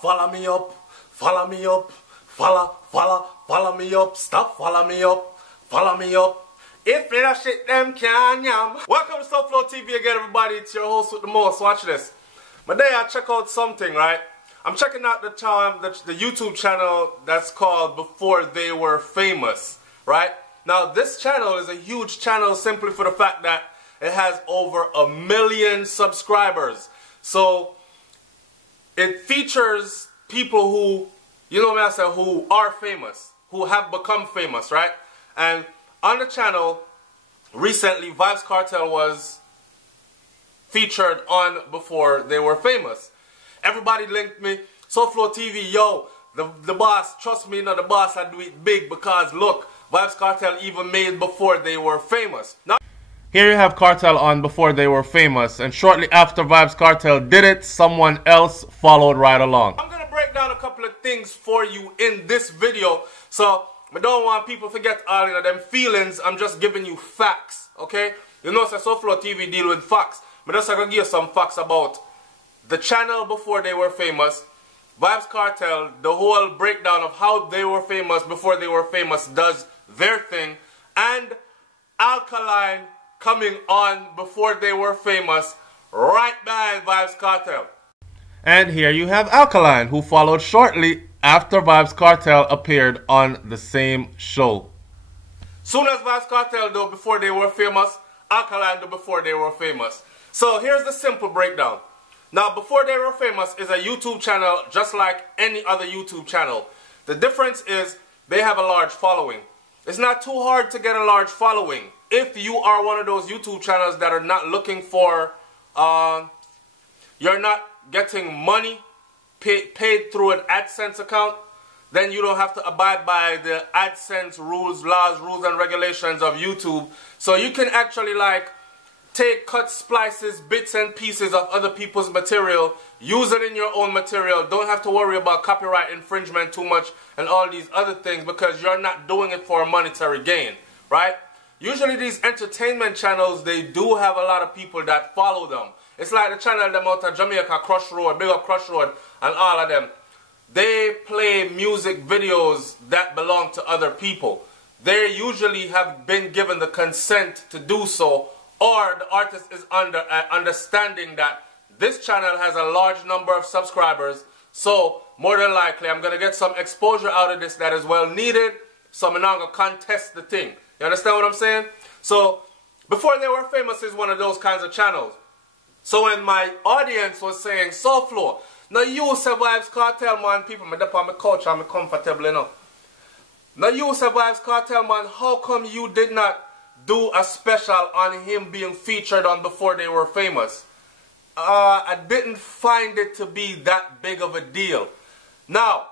Follow me up, follow me up, follow me up, stop, follow me up. If that shit them can yam. Welcome to SouFLoTV again, everybody. It's your host with the most. Watch this. Today I check out something, right? I'm checking out the YouTube channel that's called Before They Were Famous, right? Now this channel is a huge channel simply for the fact that it has over 1 million subscribers. So it features people who, you know what I say, who are famous, who have become famous, right? And on the channel, recently, Vybz Kartel was featured on Before They Were Famous. Everybody linked me, SouFLoTV, yo, the boss, trust me, you know, the boss, I do it big because look, Vybz Kartel even made Before They Were Famous. Now, here you have Kartel on Before They Were Famous, and shortly after Vybz Kartel did it, someone else followed right along. I'm going to break down a couple of things for you in this video, so I don't want people to forget all of them feelings. I'm just giving you facts, okay? You know, so SouFLoTV deal with facts. I'm just going to give you some facts about the channel Before They Were Famous, Vybz Kartel, the whole breakdown of how they were famous before they were famous does their thing, and Alkaline coming on Before They Were Famous right behind Vybz Kartel. And here you have Alkaline, who followed shortly after Vybz Kartel appeared on the same show. Soon as Vybz Kartel do Before They Were Famous, Alkaline do Before They Were Famous. So here's the simple breakdown. Now, Before They Were Famous is a YouTube channel just like any other YouTube channel. The difference is they have a large following. It's not too hard to get a large following. If you are one of those YouTube channels that are not looking for, you're not getting money paid through an AdSense account, then you don't have to abide by the AdSense rules, laws, rules, and regulations of YouTube. So you can actually like take cut splices, bits and pieces of other people's material, use it in your own material, don't have to worry about copyright infringement too much and all these other things because you're not doing it for a monetary gain, right? Usually these entertainment channels, they do have a lot of people that follow them. It's like the channel them out of Jamaica, Crush Road, Big Up Crush Road, and all of them. They play music videos that belong to other people. They usually have been given the consent to do so, or the artist is under understanding that this channel has a large number of subscribers, so more than likely I'm going to get some exposure out of this that is well needed, so I'm not going to contest the thing. You understand what I'm saying? So, Before They Were Famous is one of those kinds of channels. So when my audience was saying, SouFLo, now you say Vybz Kartel, man, people, I'm up on my couch, I'm comfortable enough. Now you say Vybz Kartel, man, how come you did not do a special on him being featured on Before They Were Famous? I didn't find it to be that big of a deal. Now,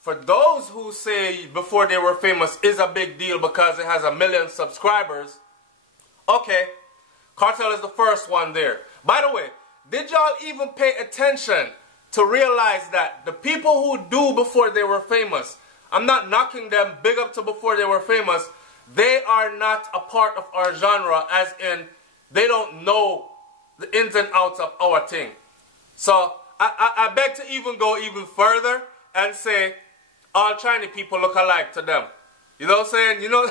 for those who say Before They Were Famous is a big deal because it has 1 million subscribers, okay, Kartel is the first one there. By the way, did y'all even pay attention to realize that the people who do Before They Were Famous, I'm not knocking them, big up to Before They Were Famous, they are not a part of our genre, as in they don't know the ins and outs of our thing. So I beg to even go even further and say all Chinese people look alike to them. You know what I'm saying? You know,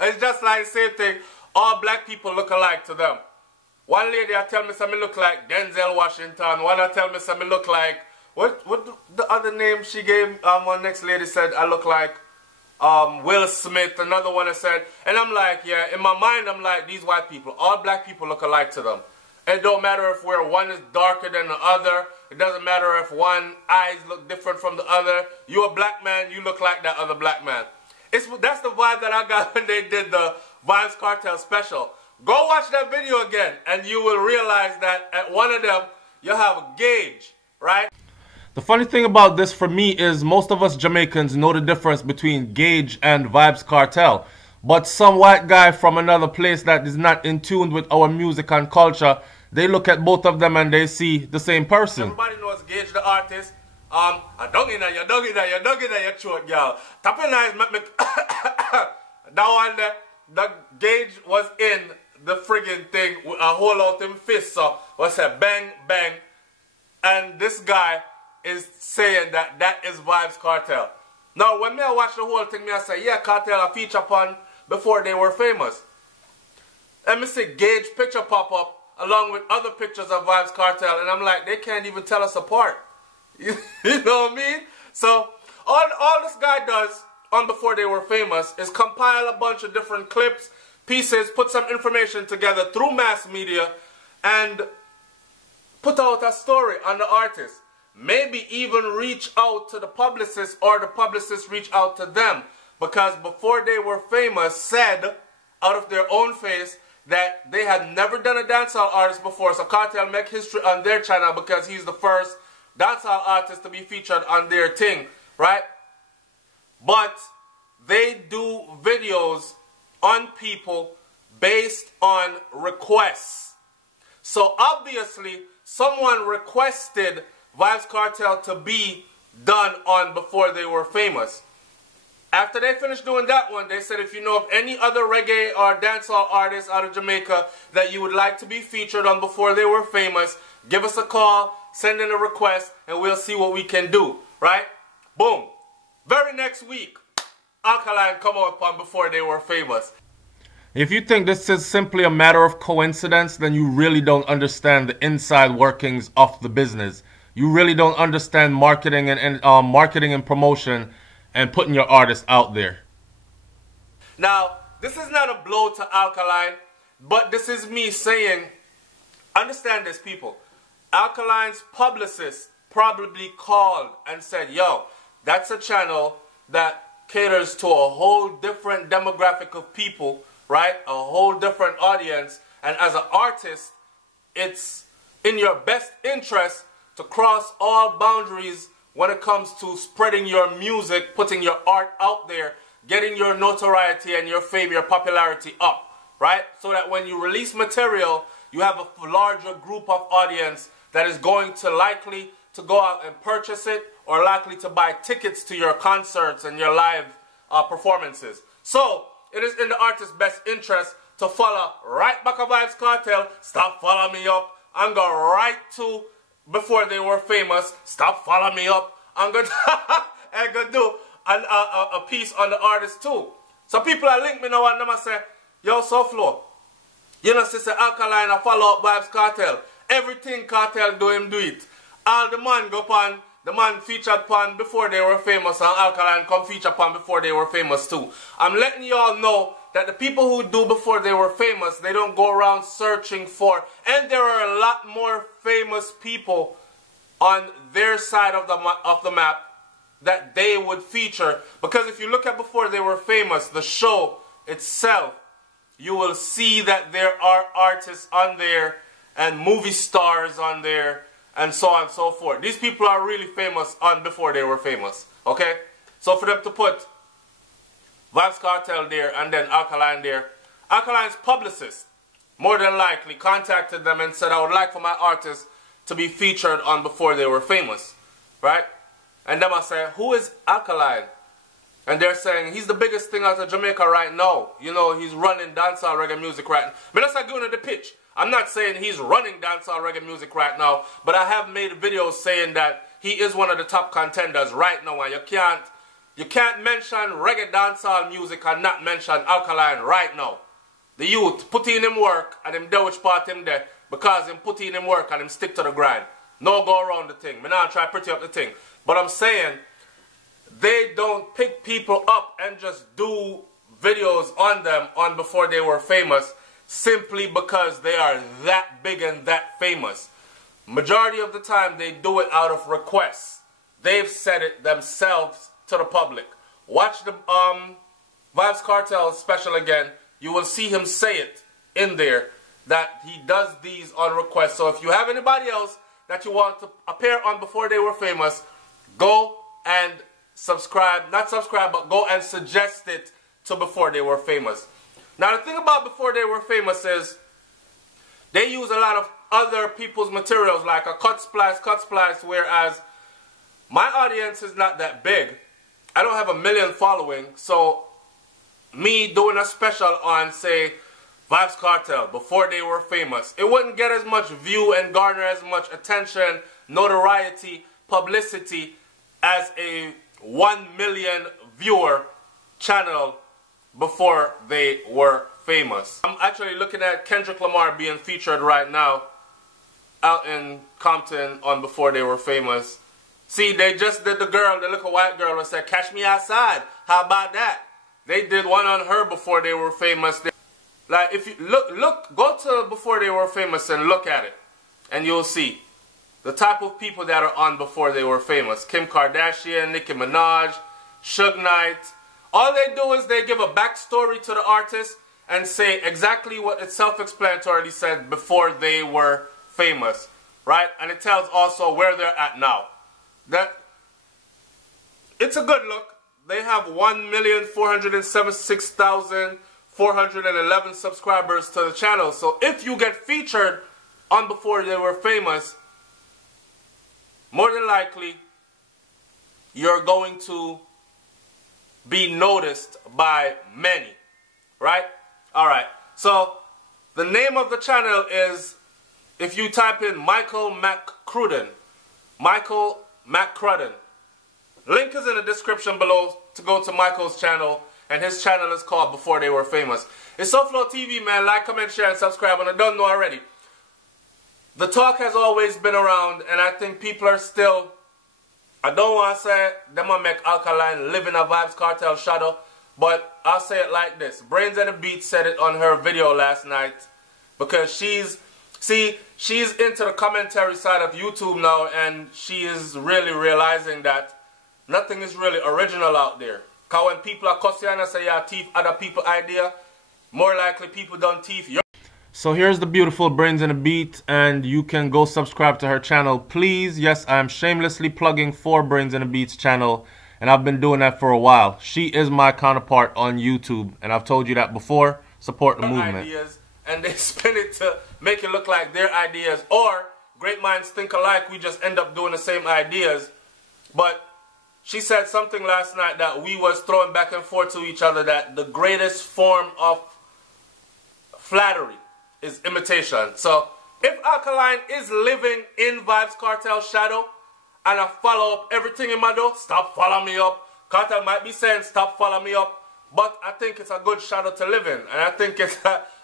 it's just like the same thing. All black people look alike to them. One lady I tell me something look like Denzel Washington. One I tell me something look like what the other name she gave. One next lady said I look like Will Smith. Another one I said, and I'm like, yeah. In my mind, I'm like, these white people, all black people look alike to them. It don't matter if one is darker than the other. It doesn't matter if one eyes look different from the other. You're a black man, you look like that other black man. That's the vibe that I got when they did the Vybz Kartel special. Go watch that video again, and you will realize that at one of them, you have a gauge, right? The funny thing about this for me is most of us Jamaicans know the difference between Gauge and Vybz Kartel. But some white guy from another place that is not in tune with our music and culture, they look at both of them and they see the same person. Everybody knows Gauge the artist. I dug in your throat, girl. Tapping eyes make me that one there, the Gauge was in the friggin' thing, hold out him fist, so what's that, bang, bang, and this guy is saying that that is Vybz Kartel. Now, when me I watch the whole thing, me I say, yeah, Kartel a feature upon before they were famous. And me see Gage picture pop up along with other pictures of Vybz Kartel, and I'm like, they can't even tell us apart. You know what I mean? So, all this guy does on Before They Were Famous is compile a bunch of different clips, pieces, put some information together through mass media, and put out a story on the artist. Maybe even reach out to the publicist, or the publicist reach out to them. Because Before They Were Famous said, out of their own face, that they had never done a dancehall artist before. So Kartel make history on their channel because he's the first dancehall artist to be featured on their thing, right? But they do videos on people based on requests. So obviously, someone requested Vybz Kartel to be done on Before They Were Famous. After they finished doing that one, they said, if you know of any other reggae or dancehall artists out of Jamaica that you would like to be featured on Before They Were Famous, give us a call, send in a request, and we'll see what we can do, right? Boom. Very next week, Alkaline come out on Before They Were Famous. If you think this is simply a matter of coincidence, then you really don't understand the inside workings of the business. You really don't understand marketing and promotion and putting your artist out there. Now, this is not a blow to Alkaline, but this is me saying, understand this, people. Alkaline's publicist probably called and said, yo, that's a channel that caters to a whole different demographic of people, right? A whole different audience. And as an artist, it's in your best interest to cross all boundaries when it comes to spreading your music, putting your art out there, getting your notoriety and your fame, your popularity up, right? So that when you release material, you have a larger group of audience that is going to likely to go out and purchase it, or likely to buy tickets to your concerts and your live performances. So, it is in the artist's best interest to follow right back of Vybz Kartel, stop following me up, and go right to Before They Were Famous, stop following me up, I'm going to do a piece on the artist too. So people are link me now and them and say, yo, SouFlo, you know, sister Alkaline, I follow up Vybz Kartel. Everything Kartel do, him do it. All the man go upon, the man featured upon Before They Were Famous, and Alkaline come feature upon Before They Were Famous too. I'm letting y'all know that the people who do Before They Were Famous, they don't go around searching for, and there are a lot more famous people on their side of the map that they would feature. Because if you look at Before They Were Famous, the show itself, you will see that there are artists on there and movie stars on there and so on and so forth. These people are really famous on Before They Were Famous, okay? So for them to put Vybz Kartel there and then Alkaline there, Alkaline's publicist more than likely contacted them and said, I would like for my artist to be featured on Before They Were Famous, right? And them I say, who is Alkaline? And they're saying, he's the biggest thing out of Jamaica right now. You know, he's running dancehall reggae music right now. But that's not going to the pitch. I'm not saying he's running dancehall reggae music right now, but I have made videos saying that he is one of the top contenders right now. And you can't mention reggae dancehall music and not mention Alkaline right now. The youth put in him work and him do which part him there because him put in him work and him stick to the grind. No go around the thing. Me not try pretty up the thing. But I'm saying they don't pick people up and just do videos on them on Before They Were Famous simply because they are that big and that famous. Majority of the time they do it out of requests. They've said it themselves to the public. Watch the Vybz Kartel special again. You will see him say it in there that he does these on request. So if you have anybody else that you want to appear on Before They Were Famous, go and subscribe, not subscribe, but go and suggest it to Before They Were Famous. Now the thing about Before They Were Famous is they use a lot of other people's materials like a cut splice, whereas my audience is not that big. I don't have 1 million following, so me doing a special on, say, Vybz Kartel before they were famous, it wouldn't get as much view and garner as much attention, notoriety, publicity as a 1 million viewer channel before they were famous. I'm actually looking at Kendrick Lamar being featured right now out in Compton on Before They Were Famous. See, they just did the little white girl that said, "Catch me outside." How about that? They did one on her before they were famous. Like, if you go to Before They Were Famous and look at it, and you'll see the type of people that are on Before They Were Famous. Kim Kardashian, Nicki Minaj, Suge Knight. All they do is they give a backstory to the artist and say exactly what it self-explanatory said before they were famous, right? And it tells also where they're at now. It's a good look. They have 1,476,411 subscribers to the channel. So if you get featured on Before They Were Famous, more than likely you're going to be noticed by many, right? Alright, so the name of the channel is, if you type in Michael McCrudden, link is in the description below to go to Michael's channel, and his channel is called Before They Were Famous. It's SouFLoTV, man. Like, comment, share, and subscribe, and I don't know already. The talk has always been around, and I think people are still, I don't want to say them gonna make Alkaline live in a Vybz Kartel shadow, but I'll say it like this. Brains and the Beat said it on her video last night, because she's into the commentary side of YouTube now, and she is really realizing that nothing is really original out there. Because when people are cussing and say you thief other people's idea, more likely people don't thief your. So here's the beautiful Brains and the Beat, and you can go subscribe to her channel, please. Yes, I am shamelessly plugging for Brains and the Beat's channel, and I've been doing that for a while. She is my counterpart on YouTube, and I've told you that before. Support the movement. Ideas, and they spin it to make it look like their ideas, or great minds think alike, we just end up doing the same ideas. But she said something last night that we was throwing back and forth to each other, that the greatest form of flattery is imitation. So if Alkaline is living in Vybz Kartel's shadow, and I follow up everything in my door, stop following me up. Kartel might be saying stop following me up, but I think it's a good shadow to live in, and I think it's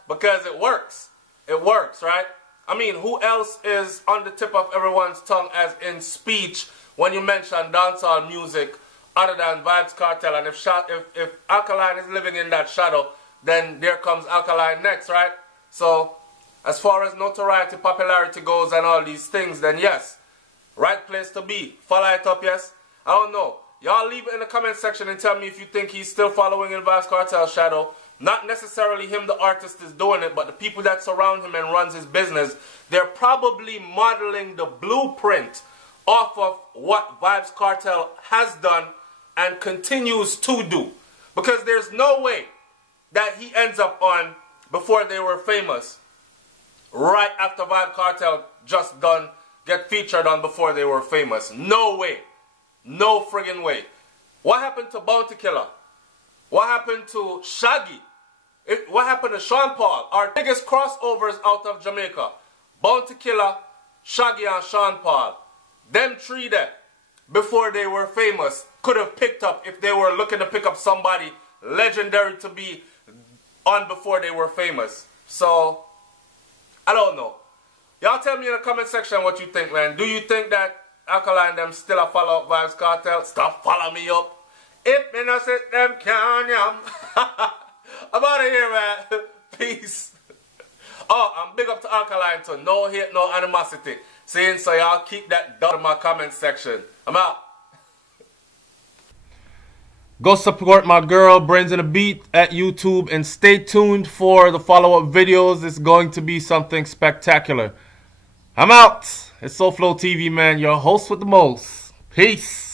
because it works. It works, right? I mean, who else is on the tip of everyone's tongue as in speech when you mention dancehall music other than Vybz Kartel? And if Alkaline is living in that shadow, then there comes Alkaline next, right? So, as far as notoriety, popularity goes and all these things, then yes, right place to be. Follow it up, yes? I don't know. Y'all leave it in the comment section and tell me if you think he's still following in Vybz Kartel's shadow. Not necessarily him, the artist, is doing it, but the people that surround him and runs his business, they're probably modeling the blueprint off of what Vybz Kartel has done and continues to do. Because there's no way that he ends up on Before They Were Famous right after Vybz Kartel just done get featured on Before They Were Famous. No way. No friggin' way. What happened to Bounty Killer? What happened to Shaggy? What happened to Sean Paul? Our biggest crossovers out of Jamaica. Bounty Killer, Shaggy, and Sean Paul. Them three there, before they were famous, could have picked up, if they were looking to pick up somebody legendary to be on Before They Were Famous. So, I don't know. Y'all tell me in the comment section what you think, man. Do you think that Alkaline them still a follow up Vybz Kartel? Stop following me up. If me not sit them can yam. I'm out of here, man. Peace. Oh, I'm big up to Alkaline too. No hate, no animosity. Saying so, y'all keep that down in my comment section. I'm out. Go support my girl Brains and the Beat at YouTube, and stay tuned for the follow-up videos. It's going to be something spectacular. I'm out. It's SouFLoTV, man. Your host with the most. Peace.